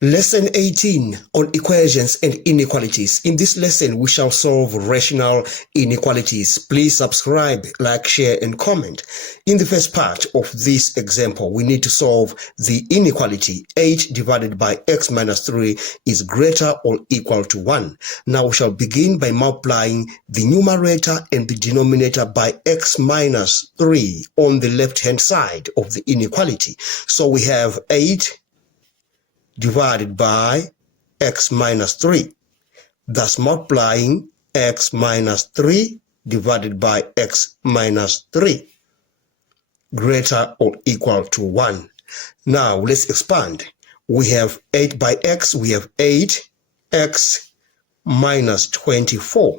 Lesson 18 on equations and inequalities. In this lesson, we shall solve rational inequalities. Please subscribe, like, share, and comment. In the first part of this example, we need to solve the inequality 8 divided by x minus 3 is greater or equal to 1. Now we shall begin by multiplying the numerator and the denominator by x minus 3 on the left-hand side of the inequality. So we have 8 divided by x minus 3, thus multiplying x minus 3 divided by x minus 3, greater or equal to 1. Now let's expand. We have 8 by x, we have 8x minus 24.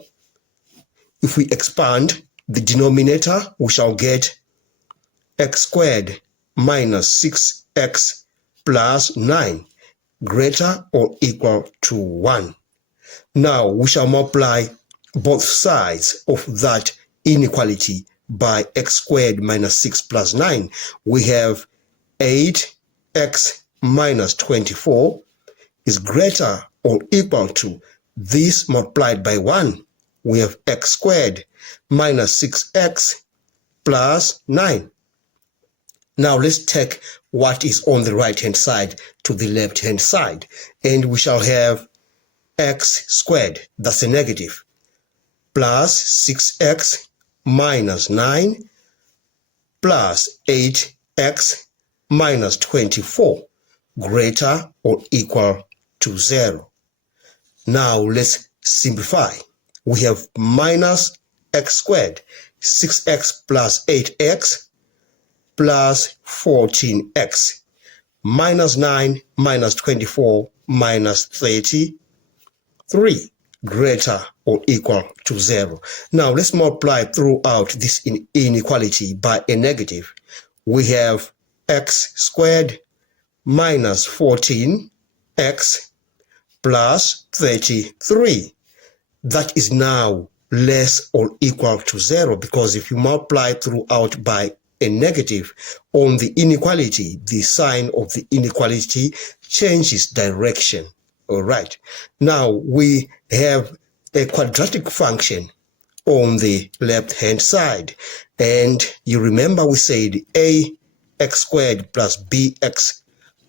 If we expand the denominator, we shall get x squared minus 6x plus 9, greater or equal to 1. Now we shall multiply both sides of that inequality by x squared minus 6 plus 9. We have 8x minus 24 is greater or equal to this multiplied by 1. We have x squared minus 6x plus 9. Now let's take what is on the right-hand side to the left-hand side, and we shall have x squared, that's a negative, plus 6x minus 9 plus 8x minus 24, greater or equal to 0. Now let's simplify. We have minus x squared, 6x plus 8x, plus 14x, minus 9 minus 24 minus 33, greater or equal to 0. Now let's multiply throughout this inequality by a negative. We have x squared minus 14x plus 33. That is now less or equal to 0, because if you multiply throughout by a negative on the inequality, the sign of the inequality changes direction. All right. Now we have a quadratic function on the left-hand side. And you remember we said ax squared plus bx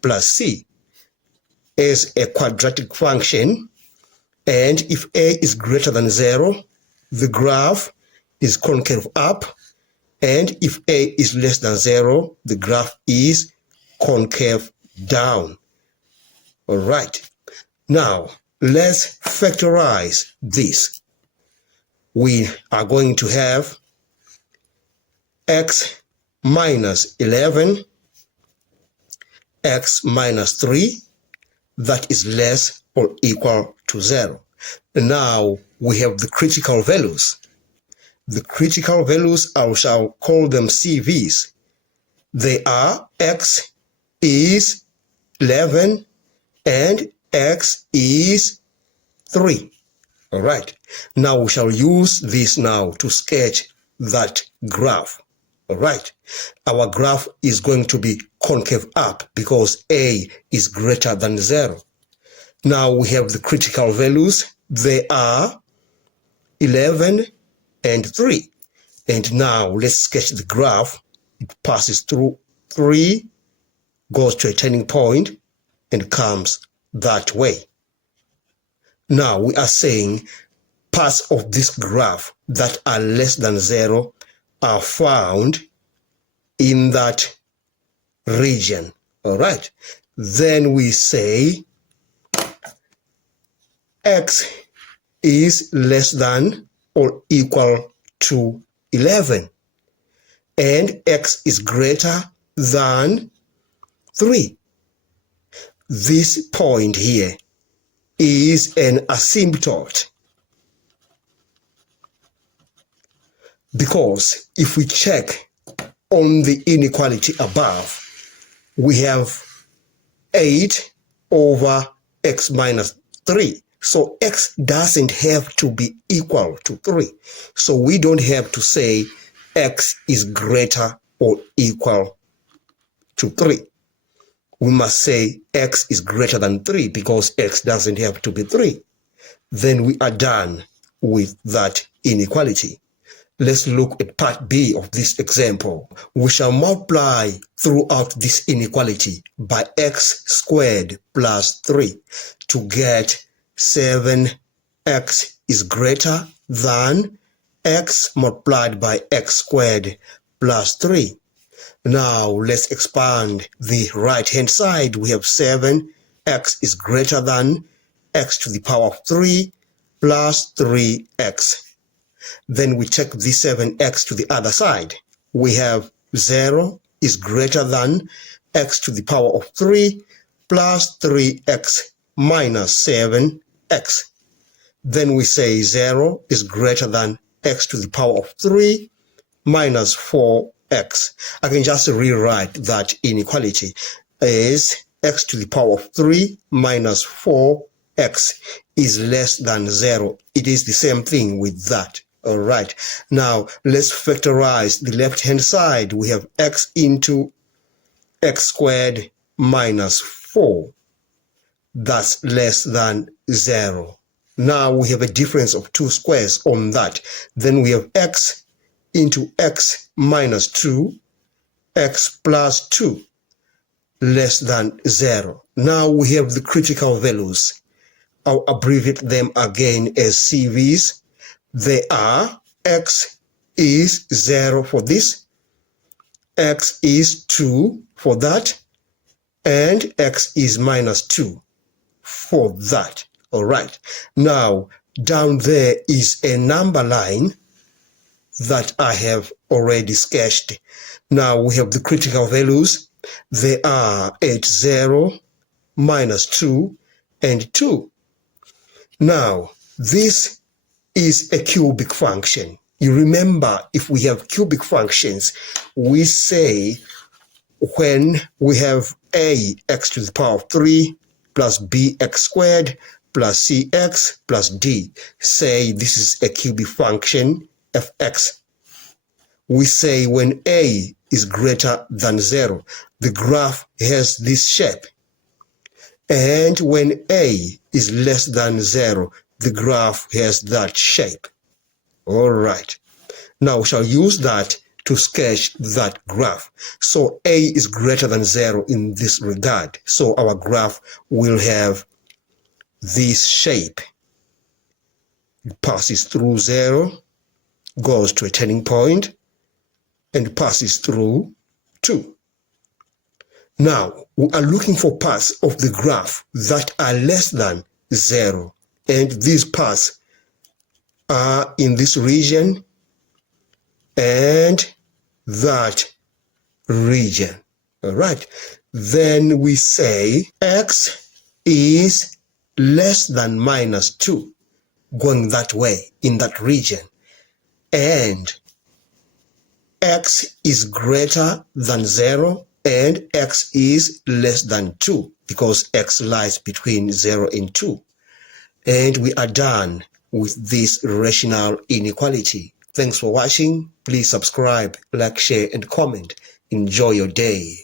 plus c is a quadratic function. And if a is greater than 0, the graph is concave up. And if a is less than 0, the graph is concave down. All right. Now, let's factorize this. We are going to have x minus 11, x minus 3, that is less or equal to 0. Now, we have the critical values. The critical values, I shall call them CVs. They are x is 11 and x is 3. All right. Now we shall use this now to sketch that graph. All right. Our graph is going to be concave up because a is greater than 0. Now we have the critical values. They are 11 and 3. And now let's sketch the graph. It passes through 3, goes to a turning point, and comes that way. Now we are saying parts of this graph that are less than 0 are found in that region. All right. Then we say x is less than or equal to 11, and x is greater than 3. This point here is an asymptote, because if we check on the inequality above, we have 8 over x minus 3. So x doesn't have to be equal to 3. So we don't have to say x is greater or equal to 3. we must say x is greater than 3 because x doesn't have to be 3. Then we are done with that inequality. Let's look at part B of this example. We shall multiply throughout this inequality by x squared plus 3 to get 7x is greater than x multiplied by x squared plus 3. Now let's expand the right-hand side. We have 7x is greater than x to the power of 3 plus 3x. Then we take the 7x to the other side. We have 0 is greater than x to the power of 3 plus 3x minus 7x. Then we say 0 is greater than x to the power of 3 minus 4x. I can just rewrite that inequality as x to the power of 3 minus 4x is less than 0. It is the same thing with that. All right. Now, let's factorize the left-hand side. We have x into x squared minus 4. That's less than 0. Now, we have a difference of 2 squares on that. Then we have x into x minus 2, x plus 2, less than 0. Now, we have the critical values. I'll abbreviate them again as CVs. They are x is 0 for this, x is 2 for that, and x is minus 2 for that. All right. Now, down there is a number line that I have already sketched. Now, we have the critical values. They are 8, 0, minus 2, and 2. Now, this is a cubic function. You remember, if we have cubic functions, we say when we have a x to the power of 3 plus bx squared plus cx plus d, say this is a cubic function fx. We say when a is greater than 0, the graph has this shape. And when a is less than 0, the graph has that shape. All right. Now we shall use that to sketch that graph. So a is greater than 0 in this regard. So our graph will have this shape. It passes through 0, goes to a turning point, and passes through 2. Now, we are looking for parts of the graph that are less than 0. And these parts are in this region and that region. All right. Then we say x is less than minus 2, going that way in that region. And x is greater than 0 and x is less than 2 because x lies between 0 and 2. And we are done with this rational inequality. Thanks for watching. Please subscribe, like, share, and comment. Enjoy your day.